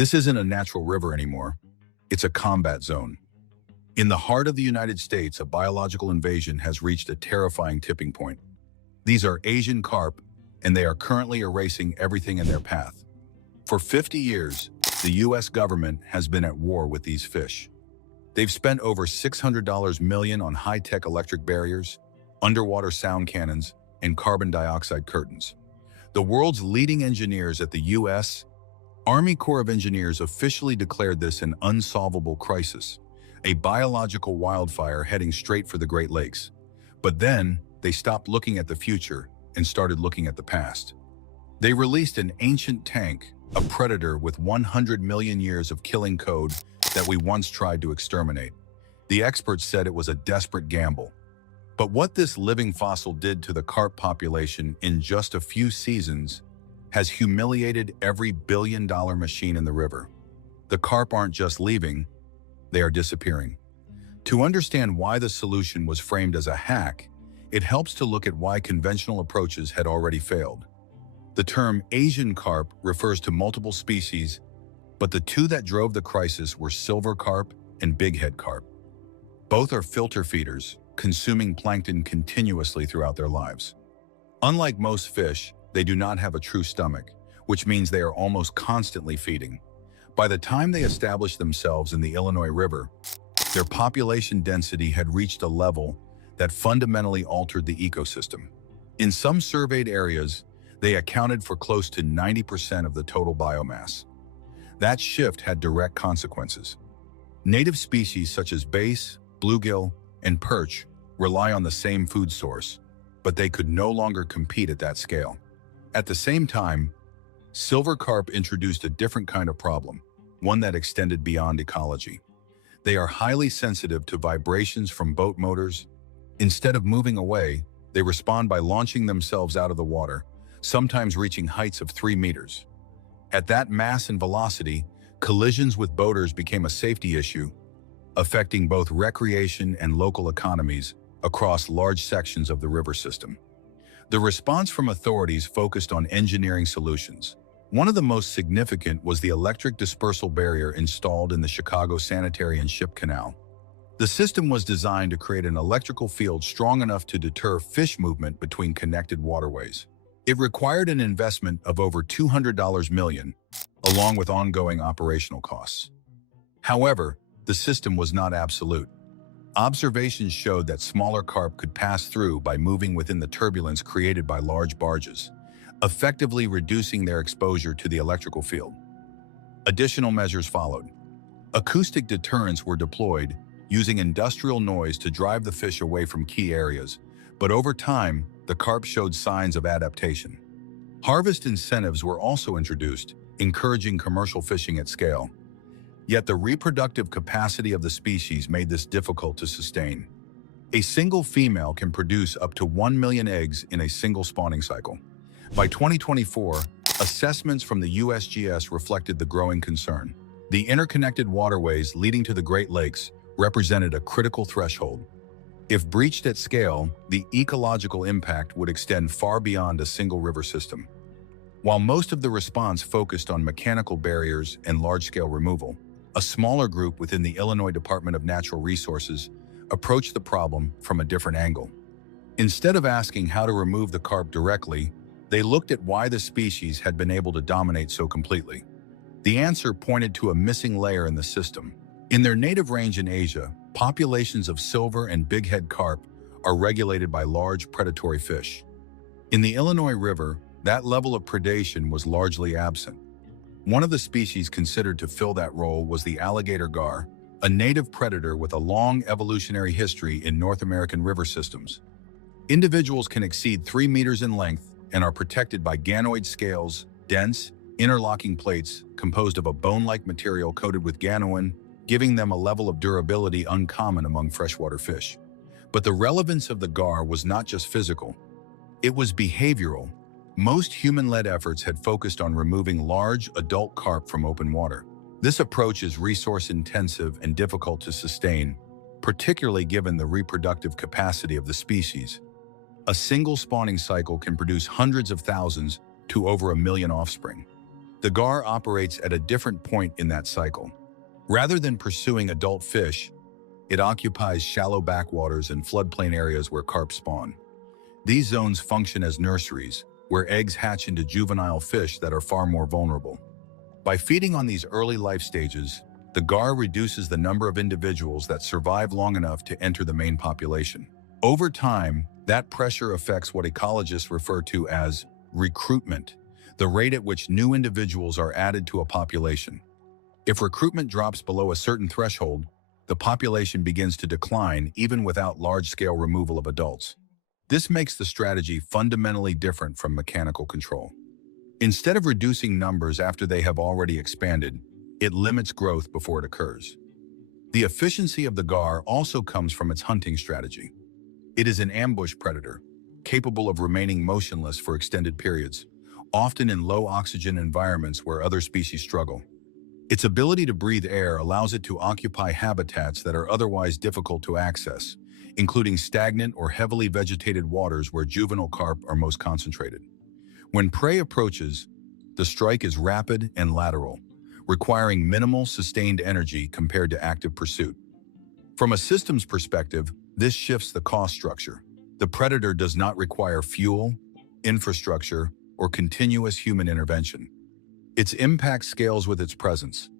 This isn't a natural river anymore. It's a combat zone. In the heart of the United States, a biological invasion has reached a terrifying tipping point. These are Asian carp, and they are currently erasing everything in their path. For 50 years, the U.S. government has been at war with these fish. They've spent over $600 million on high-tech electric barriers, underwater sound cannons, and carbon dioxide curtains. The world's leading engineers at the U.S. Army Corps of Engineers officially declared this an unsolvable crisis, a biological wildfire heading straight for the Great Lakes. But then, they stopped looking at the future and started looking at the past. They released an ancient tank, a predator with 100 million years of killing code that we once tried to exterminate. The experts said it was a desperate gamble. But what this living fossil did to the carp population in just a few seasons has humiliated every billion-dollar machine in the river. The carp aren't just leaving, they are disappearing. To understand why the solution was framed as a hack, it helps to look at why conventional approaches had already failed. The term Asian carp refers to multiple species, but the two that drove the crisis were silver carp and bighead carp. Both are filter feeders, consuming plankton continuously throughout their lives. Unlike most fish, they do not have a true stomach, which means they are almost constantly feeding. By the time they established themselves in the Illinois River, their population density had reached a level that fundamentally altered the ecosystem. In some surveyed areas, they accounted for close to 90% of the total biomass. That shift had direct consequences. Native species such as bass, bluegill, and perch rely on the same food source, but they could no longer compete at that scale. At the same time, silver carp introduced a different kind of problem, one that extended beyond ecology. They are highly sensitive to vibrations from boat motors. Instead of moving away, they respond by launching themselves out of the water, sometimes reaching heights of 3 meters. At that mass and velocity, collisions with boaters became a safety issue, affecting both recreation and local economies across large sections of the river system. The response from authorities focused on engineering solutions. One of the most significant was the electric dispersal barrier installed in the Chicago Sanitary and Ship Canal. The system was designed to create an electrical field strong enough to deter fish movement between connected waterways. It required an investment of over $200 million, along with ongoing operational costs. However, the system was not absolute. Observations showed that smaller carp could pass through by moving within the turbulence created by large barges, effectively reducing their exposure to the electrical field. Additional measures followed. Acoustic deterrents were deployed, using industrial noise to drive the fish away from key areas, but over time, the carp showed signs of adaptation. Harvest incentives were also introduced, encouraging commercial fishing at scale. Yet the reproductive capacity of the species made this difficult to sustain. A single female can produce up to 1 million eggs in a single spawning cycle. By 2024, assessments from the USGS reflected the growing concern. The interconnected waterways leading to the Great Lakes represented a critical threshold. If breached at scale, the ecological impact would extend far beyond a single river system. While most of the response focused on mechanical barriers and large-scale removal, a smaller group within the Illinois Department of Natural Resources approached the problem from a different angle. Instead of asking how to remove the carp directly, they looked at why the species had been able to dominate so completely. The answer pointed to a missing layer in the system. In their native range in Asia, populations of silver and bighead carp are regulated by large predatory fish. In the Illinois River, that level of predation was largely absent. One of the species considered to fill that role was the alligator gar, a native predator with a long evolutionary history in North American river systems. Individuals can exceed 3 meters in length and are protected by ganoid scales, dense, interlocking plates composed of a bone-like material coated with ganoin, giving them a level of durability uncommon among freshwater fish. But the relevance of the gar was not just physical. It was behavioral. Most human-led efforts had focused on removing large, adult carp from open water. This approach is resource-intensive and difficult to sustain, particularly given the reproductive capacity of the species. A single spawning cycle can produce hundreds of thousands to over 1 million offspring. The gar operates at a different point in that cycle. Rather than pursuing adult fish, it occupies shallow backwaters and floodplain areas where carp spawn. These zones function as nurseries, where eggs hatch into juvenile fish that are far more vulnerable. By feeding on these early life stages, the gar reduces the number of individuals that survive long enough to enter the main population. Over time, that pressure affects what ecologists refer to as recruitment, the rate at which new individuals are added to a population. If recruitment drops below a certain threshold, the population begins to decline even without large-scale removal of adults. This makes the strategy fundamentally different from mechanical control. Instead of reducing numbers after they have already expanded, it limits growth before it occurs. The efficiency of the gar also comes from its hunting strategy. It is an ambush predator, capable of remaining motionless for extended periods, often in low-oxygen environments where other species struggle. Its ability to breathe air allows it to occupy habitats that are otherwise difficult to access, including stagnant or heavily vegetated waters where juvenile carp are most concentrated. When prey approaches, the strike is rapid and lateral, requiring minimal sustained energy compared to active pursuit. From a systems perspective, this shifts the cost structure. The predator does not require fuel, infrastructure, or continuous human intervention. Its impact scales with its presence,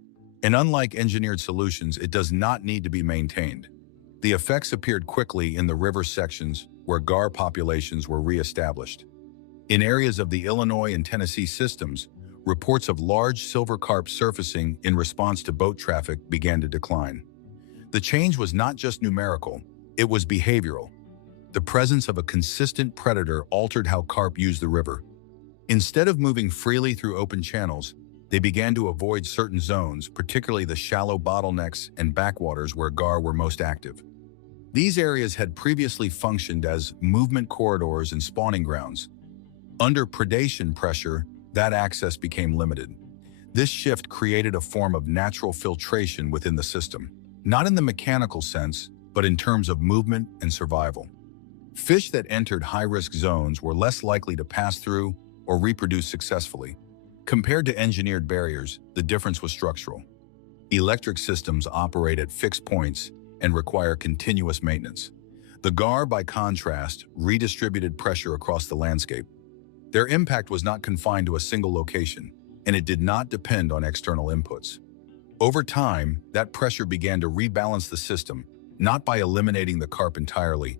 and unlike engineered solutions, it does not need to be maintained. The effects appeared quickly in the river sections where gar populations were re-established. In areas of the Illinois and Tennessee systems, reports of large silver carp surfacing in response to boat traffic began to decline. The change was not just numerical, it was behavioral. The presence of a consistent predator altered how carp used the river. Instead of moving freely through open channels, they began to avoid certain zones, particularly the shallow bottlenecks and backwaters where gar were most active. These areas had previously functioned as movement corridors and spawning grounds. Under predation pressure, that access became limited. This shift created a form of natural filtration within the system, not in the mechanical sense, but in terms of movement and survival. Fish that entered high-risk zones were less likely to pass through or reproduce successfully. Compared to engineered barriers, the difference was structural. Electric systems operate at fixed points and require continuous maintenance. The gar, by contrast, redistributed pressure across the landscape. Their impact was not confined to a single location, and it did not depend on external inputs. Over time, that pressure began to rebalance the system, not by eliminating the carp entirely,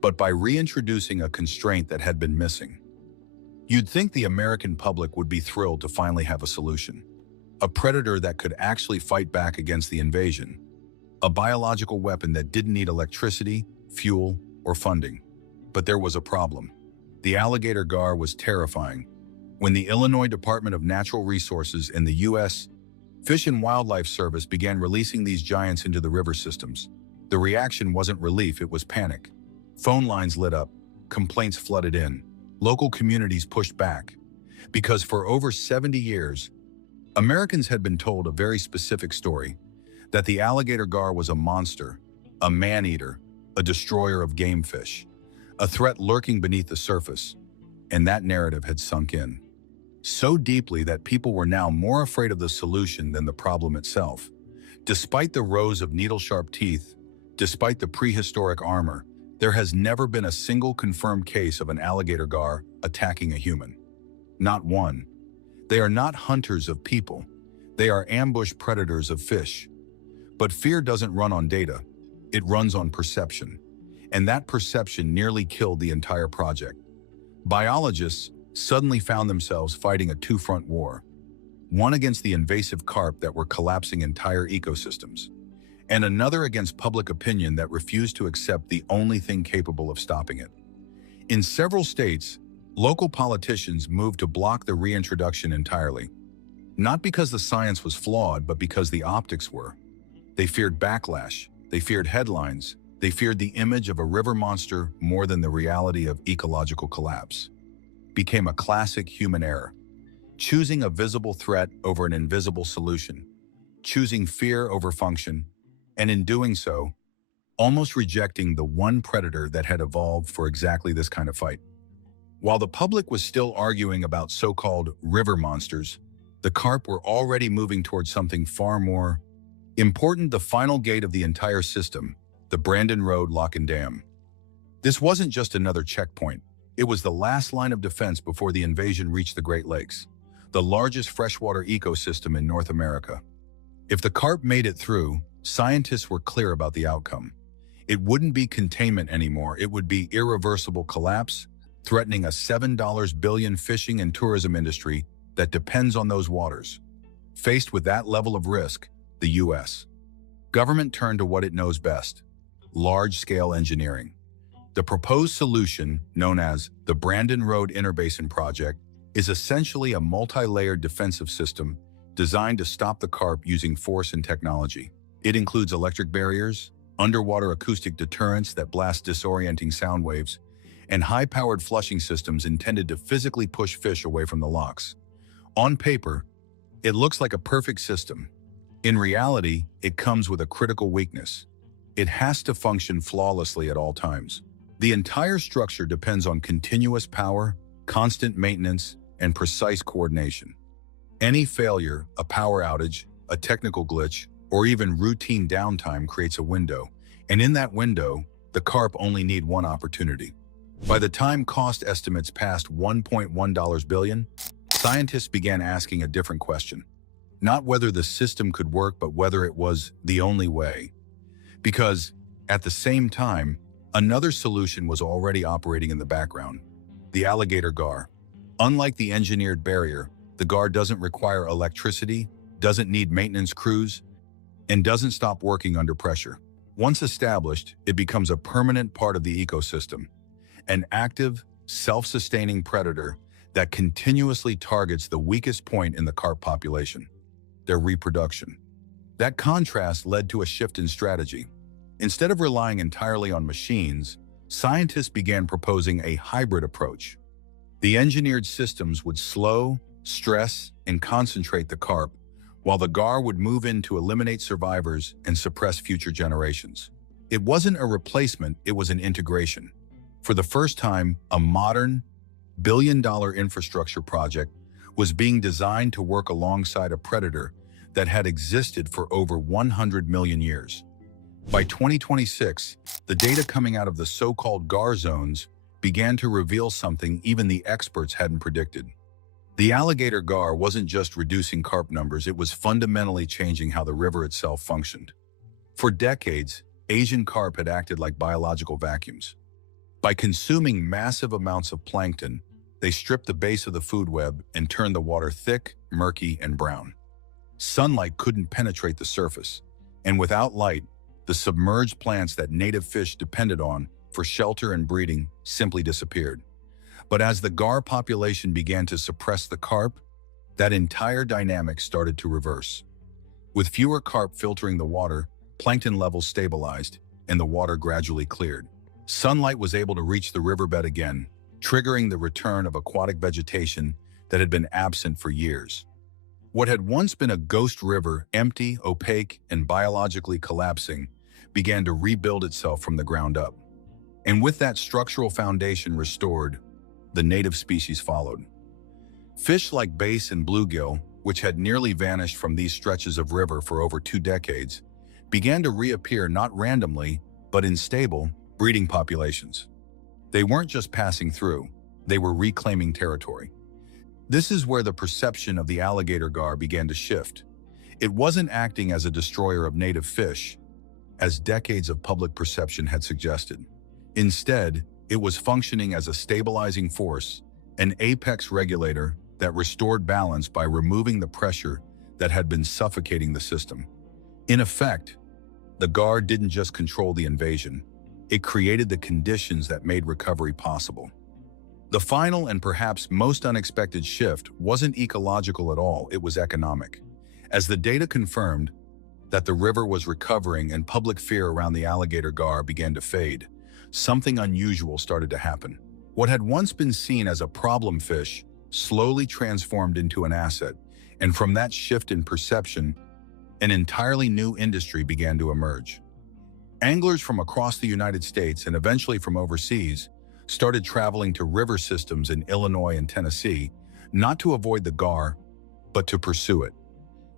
but by reintroducing a constraint that had been missing. You'd think the American public would be thrilled to finally have a solution. A predator that could actually fight back against the invasion. A biological weapon that didn't need electricity, fuel, or funding. But there was a problem. The alligator gar was terrifying. When the Illinois Department of Natural Resources and the U.S. Fish and Wildlife Service began releasing these giants into the river systems, the reaction wasn't relief, it was panic. Phone lines lit up, complaints flooded in, local communities pushed back. Because for over 70 years, Americans had been told a very specific story, that the alligator gar was a monster, a man-eater, a destroyer of game fish, a threat lurking beneath the surface, and that narrative had sunk in. So deeply that people were now more afraid of the solution than the problem itself. Despite the rows of needle-sharp teeth, despite the prehistoric armor, there has never been a single confirmed case of an alligator gar attacking a human. Not one. They are not hunters of people. They are ambush predators of fish. But fear doesn't run on data. It runs on perception. And that perception nearly killed the entire project. Biologists suddenly found themselves fighting a two-front war. One against the invasive carp that were collapsing entire ecosystems, and another against public opinion that refused to accept the only thing capable of stopping it. In several states, local politicians moved to block the reintroduction entirely. Not because the science was flawed, but because the optics were. They feared backlash, they feared headlines, they feared the image of a river monster more than the reality of ecological collapse. Became a classic human error. Choosing a visible threat over an invisible solution. Choosing fear over function, and in doing so, almost rejecting the one predator that had evolved for exactly this kind of fight. While the public was still arguing about so-called river monsters, The carp were already moving towards something far more important: the final gate of the entire system, the Brandon Road Lock and Dam. This wasn't just another checkpoint. It was the last line of defense before the invasion reached the Great Lakes, the largest freshwater ecosystem in North America. If the carp made it through, scientists were clear about the outcome. It wouldn't be containment anymore, it would be irreversible collapse, threatening a $7 billion fishing and tourism industry that depends on those waters. Faced with that level of risk, the U.S. government turned to what it knows best: large-scale engineering. The proposed solution, known as the Brandon Road Interbasin Project, is essentially a multi-layered defensive system designed to stop the carp using force and technology. It includes electric barriers, underwater acoustic deterrents that blast disorienting sound waves, and high-powered flushing systems intended to physically push fish away from the locks. On paper, it looks like a perfect system. In reality, it comes with a critical weakness. It has to function flawlessly at all times. The entire structure depends on continuous power, constant maintenance, and precise coordination. Any failure, a power outage, a technical glitch, or even routine downtime creates a window, and in that window, the carp only need one opportunity. By the time cost estimates passed $1.1 billion, scientists began asking a different question. Not whether the system could work, but whether it was the only way. Because, at the same time, another solution was already operating in the background: the alligator gar. Unlike the engineered barrier, the gar doesn't require electricity, doesn't need maintenance crews, and doesn't stop working under pressure. Once established, it becomes a permanent part of the ecosystem, an active, self-sustaining predator that continuously targets the weakest point in the carp population: their reproduction. That contrast led to a shift in strategy. Instead of relying entirely on machines, scientists began proposing a hybrid approach. The engineered systems would slow, stress, and concentrate the carp, while the gar would move in to eliminate survivors and suppress future generations. It wasn't a replacement, it was an integration. For the first time, a modern, billion-dollar infrastructure project was being designed to work alongside a predator that had existed for over 100 million years. By 2026, the data coming out of the so-called gar zones began to reveal something even the experts hadn't predicted. The alligator gar wasn't just reducing carp numbers, it was fundamentally changing how the river itself functioned. For decades, Asian carp had acted like biological vacuums. By consuming massive amounts of plankton, they stripped the base of the food web and turned the water thick, murky, and brown. Sunlight couldn't penetrate the surface, and without light, the submerged plants that native fish depended on for shelter and breeding simply disappeared. But as the gar population began to suppress the carp, that entire dynamic started to reverse. With fewer carp filtering the water, plankton levels stabilized, and the water gradually cleared. Sunlight was able to reach the riverbed again, triggering the return of aquatic vegetation that had been absent for years. What had once been a ghost river, empty, opaque, and biologically collapsing, began to rebuild itself from the ground up. And with that structural foundation restored, the native species followed. Fish like bass and bluegill, which had nearly vanished from these stretches of river for over 2 decades, began to reappear not randomly, but in stable, breeding populations. They weren't just passing through, they were reclaiming territory. This is where the perception of the alligator gar began to shift. It wasn't acting as a destroyer of native fish, as decades of public perception had suggested. Instead, it was functioning as a stabilizing force, an apex regulator that restored balance by removing the pressure that had been suffocating the system. In effect, the gar didn't just control the invasion, it created the conditions that made recovery possible. The final and perhaps most unexpected shift wasn't ecological at all, it was economic. As the data confirmed that the river was recovering and public fear around the alligator gar began to fade, something unusual started to happen. What had once been seen as a problem fish slowly transformed into an asset, and from that shift in perception, an entirely new industry began to emerge. Anglers from across the United States and eventually from overseas started traveling to river systems in Illinois and Tennessee, not to avoid the gar, but to pursue it.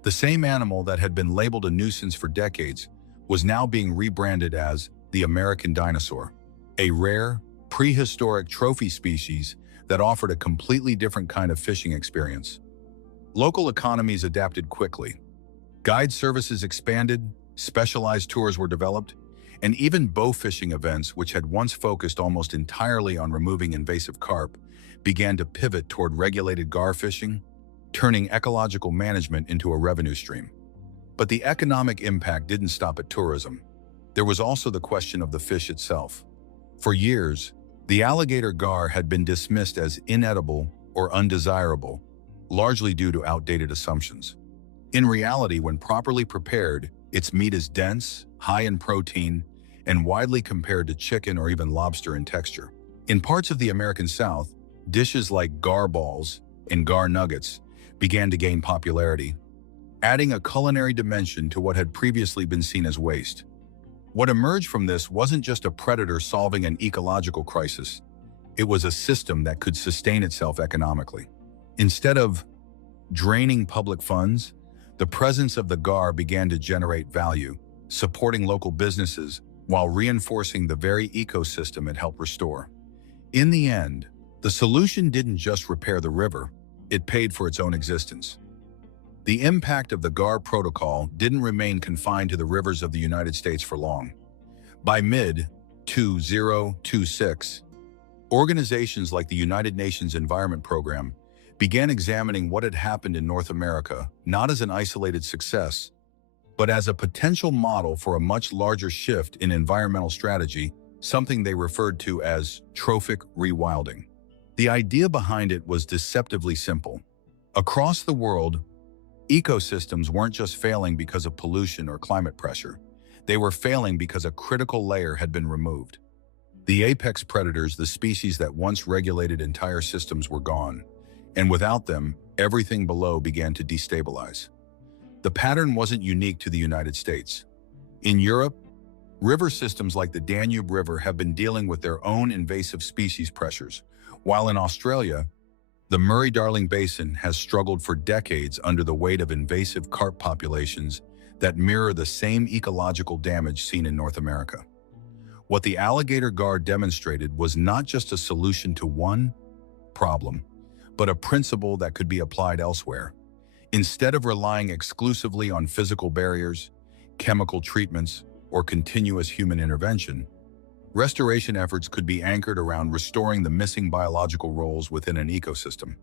The same animal that had been labeled a nuisance for decades was now being rebranded as the American dinosaur, a rare, prehistoric trophy species that offered a completely different kind of fishing experience. Local economies adapted quickly. Guide services expanded, specialized tours were developed, and even bow fishing events, which had once focused almost entirely on removing invasive carp, began to pivot toward regulated gar fishing, turning ecological management into a revenue stream. But the economic impact didn't stop at tourism. There was also the question of the fish itself. For years, the alligator gar had been dismissed as inedible or undesirable, largely due to outdated assumptions. In reality, when properly prepared, its meat is dense, high in protein, and widely compared to chicken or even lobster in texture. In parts of the American South, dishes like gar balls and gar nuggets began to gain popularity, adding a culinary dimension to what had previously been seen as waste. What emerged from this wasn't just a predator solving an ecological crisis. It was a system that could sustain itself economically. Instead of draining public funds, the presence of the gar began to generate value, supporting local businesses while reinforcing the very ecosystem it helped restore. In the end, the solution didn't just repair the river, it paid for its own existence. The impact of the gar protocol didn't remain confined to the rivers of the United States for long. By mid-2026, organizations like the United Nations Environment Program began examining what had happened in North America, not as an isolated success, but as a potential model for a much larger shift in environmental strategy, something they referred to as trophic rewilding. The idea behind it was deceptively simple. Across the world, ecosystems weren't just failing because of pollution or climate pressure. They were failing because a critical layer had been removed. The apex predators, the species that once regulated entire systems, were gone, and without them, everything below began to destabilize. The pattern wasn't unique to the United States. In Europe, river systems like the Danube River have been dealing with their own invasive species pressures, while in Australia, the Murray-Darling Basin has struggled for decades under the weight of invasive carp populations that mirror the same ecological damage seen in North America. What the alligator gar demonstrated was not just a solution to one problem, but a principle that could be applied elsewhere. Instead of relying exclusively on physical barriers, chemical treatments, or continuous human intervention, restoration efforts could be anchored around restoring the missing biological roles within an ecosystem.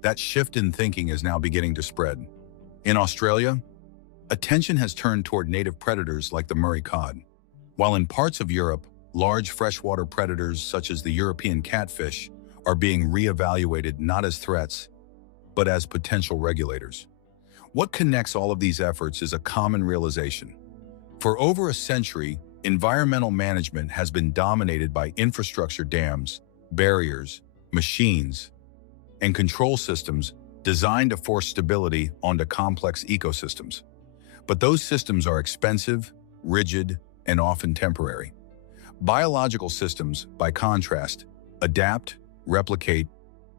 That shift in thinking is now beginning to spread. In Australia, attention has turned toward native predators like the Murray cod, while in parts of Europe, large freshwater predators such as the European catfish are being reevaluated not as threats, but as potential regulators. What connects all of these efforts is a common realization. For over a century, environmental management has been dominated by infrastructure dams, barriers, machines, and control systems designed to force stability onto complex ecosystems. But those systems are expensive, rigid, and often temporary. Biological systems, by contrast, adapt, replicate,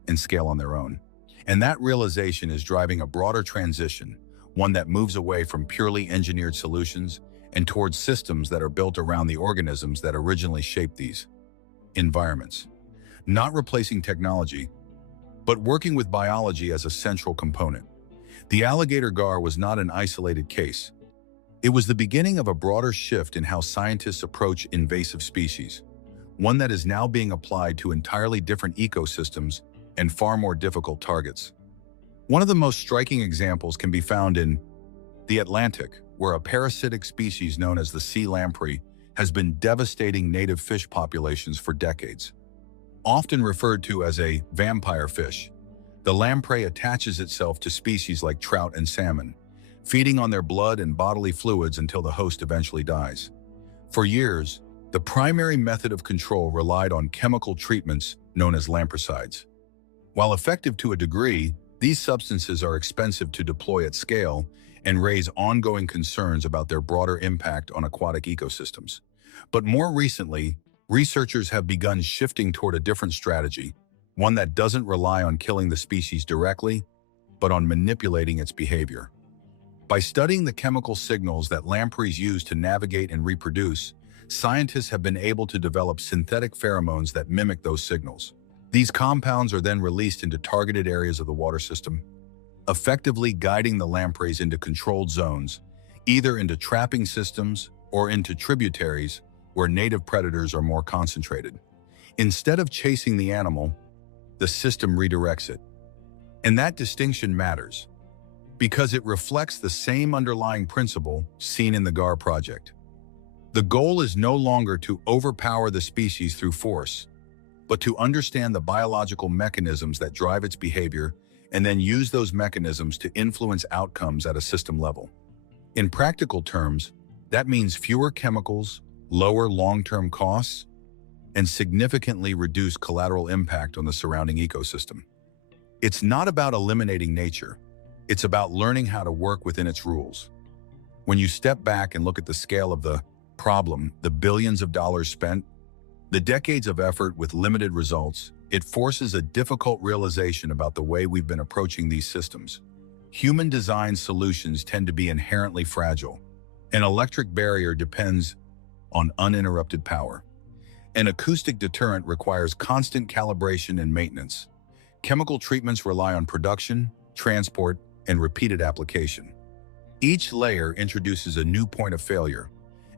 and scale on their own. And that realization is driving a broader transition, one that moves away from purely engineered solutions and towards systems that are built around the organisms that originally shaped these environments. Not replacing technology, but working with biology as a central component. The alligator gar was not an isolated case. It was the beginning of a broader shift in how scientists approach invasive species, one that is now being applied to entirely different ecosystems and far more difficult targets. One of the most striking examples can be found in the Atlantic, where a parasitic species known as the sea lamprey has been devastating native fish populations for decades. Often referred to as a vampire fish, the lamprey attaches itself to species like trout and salmon, feeding on their blood and bodily fluids until the host eventually dies. For years, the primary method of control relied on chemical treatments known as lampricides. While effective to a degree, these substances are expensive to deploy at scale and raise ongoing concerns about their broader impact on aquatic ecosystems. But more recently, researchers have begun shifting toward a different strategy, one that doesn't rely on killing the species directly, but on manipulating its behavior. By studying the chemical signals that lampreys use to navigate and reproduce, scientists have been able to develop synthetic pheromones that mimic those signals. These compounds are then released into targeted areas of the water system, effectively guiding the lampreys into controlled zones, either into trapping systems or into tributaries where native predators are more concentrated. Instead of chasing the animal, the system redirects it. And that distinction matters, because it reflects the same underlying principle seen in the GAR project. The goal is no longer to overpower the species through force, but to understand the biological mechanisms that drive its behavior and then use those mechanisms to influence outcomes at a system level. In practical terms, that means fewer chemicals, lower long-term costs, and significantly reduced collateral impact on the surrounding ecosystem. It's not about eliminating nature. It's about learning how to work within its rules. When you step back and look at the scale of the problem, the billions of dollars spent, the decades of effort with limited results, it forces a difficult realization about the way we've been approaching these systems. Human-designed solutions tend to be inherently fragile. An electric barrier depends on uninterrupted power. An acoustic deterrent requires constant calibration and maintenance. Chemical treatments rely on production, transport, and repeated application. Each layer introduces a new point of failure,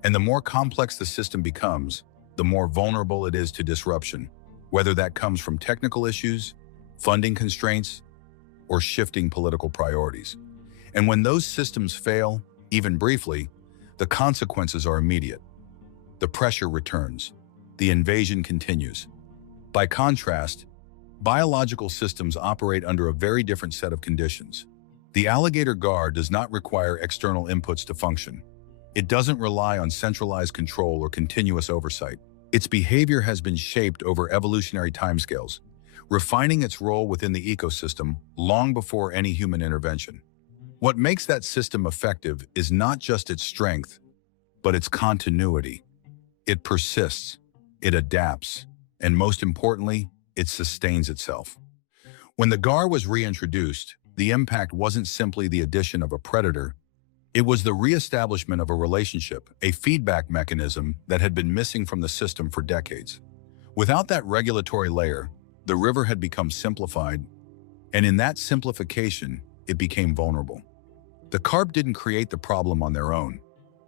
and the more complex the system becomes, the more vulnerable it is to disruption, whether that comes from technical issues, funding constraints, or shifting political priorities. And when those systems fail, even briefly, the consequences are immediate. The pressure returns. The invasion continues. By contrast, biological systems operate under a very different set of conditions. The alligator gar does not require external inputs to function. It doesn't rely on centralized control or continuous oversight. Its behavior has been shaped over evolutionary timescales, refining its role within the ecosystem long before any human intervention. What makes that system effective is not just its strength, but its continuity. It persists, it adapts, and most importantly, it sustains itself. When the gar was reintroduced, the impact wasn't simply the addition of a predator. It was the reestablishment of a relationship, a feedback mechanism that had been missing from the system for decades. Without that regulatory layer, the river had become simplified, and in that simplification, it became vulnerable. The carp didn't create the problem on their own.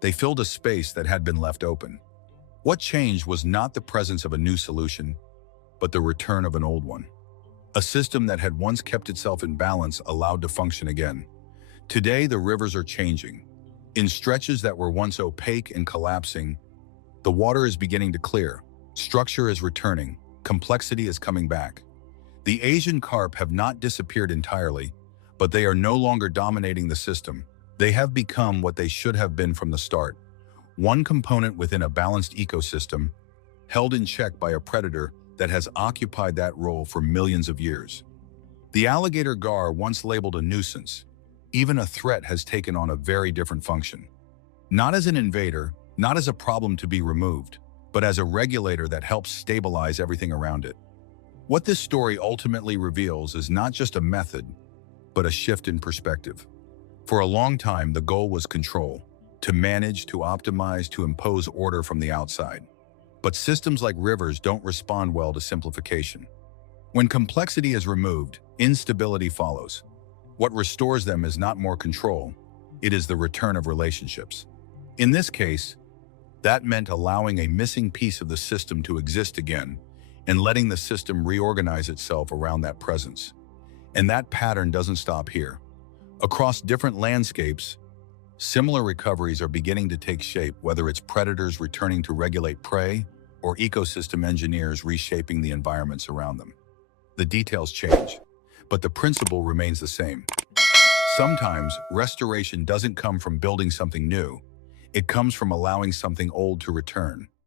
They filled a space that had been left open. What changed was not the presence of a new solution, but the return of an old one. A system that had once kept itself in balance allowed to function again. Today, the rivers are changing. In stretches that were once opaque and collapsing, the water is beginning to clear. Structure is returning. Complexity is coming back. The Asian carp have not disappeared entirely, but they are no longer dominating the system. They have become what they should have been from the start. One component within a balanced ecosystem, held in check by a predator that has occupied that role for millions of years. The alligator gar, once labeled a nuisance, even a threat, has taken on a very different function. Not as an invader, not as a problem to be removed, but as a regulator that helps stabilize everything around it. What this story ultimately reveals is not just a method, but a shift in perspective. For a long time, the goal was control, to manage, to optimize, to impose order from the outside. But systems like rivers don't respond well to simplification. When complexity is removed, instability follows. What restores them is not more control, it is the return of relationships. In this case, that meant allowing a missing piece of the system to exist again and letting the system reorganize itself around that presence. And that pattern doesn't stop here. Across different landscapes, similar recoveries are beginning to take shape, whether it's predators returning to regulate prey or ecosystem engineers reshaping the environments around them. The details change, but the principle remains the same. Sometimes restoration doesn't come from building something new. It comes from allowing something old to return.